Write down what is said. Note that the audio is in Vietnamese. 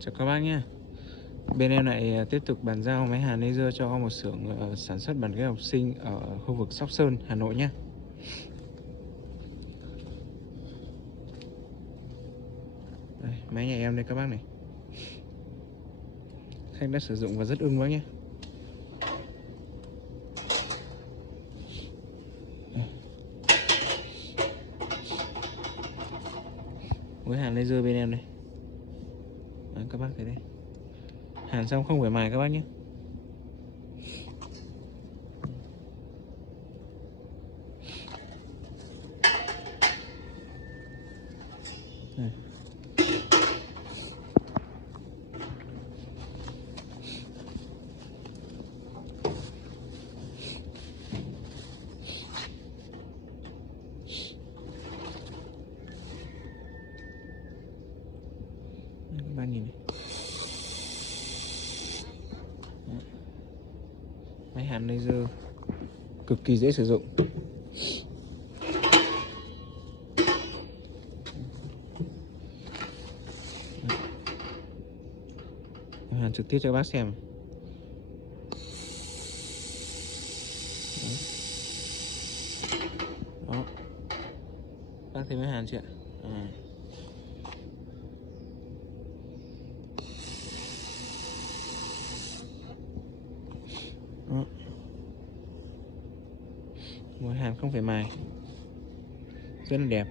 Chào các bác nhé. Bên em lại tiếp tục bàn giao máy hàn laser cho một xưởng sản xuất bàn ghế học sinh ở khu vực Sóc Sơn, Hà Nội nhé. Đây, máy nhà em đây các bác này. Khách đã sử dụng và rất ưng bác nhé. Với hàn laser bên em đây. Đấy, các bác thấy đây. Hàn xong không phải mài các bác nhé. Đây. Các bác nhìn này. Đấy. Máy hàn laser cực kỳ dễ sử dụng. Em hàn trực tiếp cho các bác xem. Đó. Bác thấy máy hàn chưa ạ? Đó. Máy hàn không phải mài, rất là đẹp.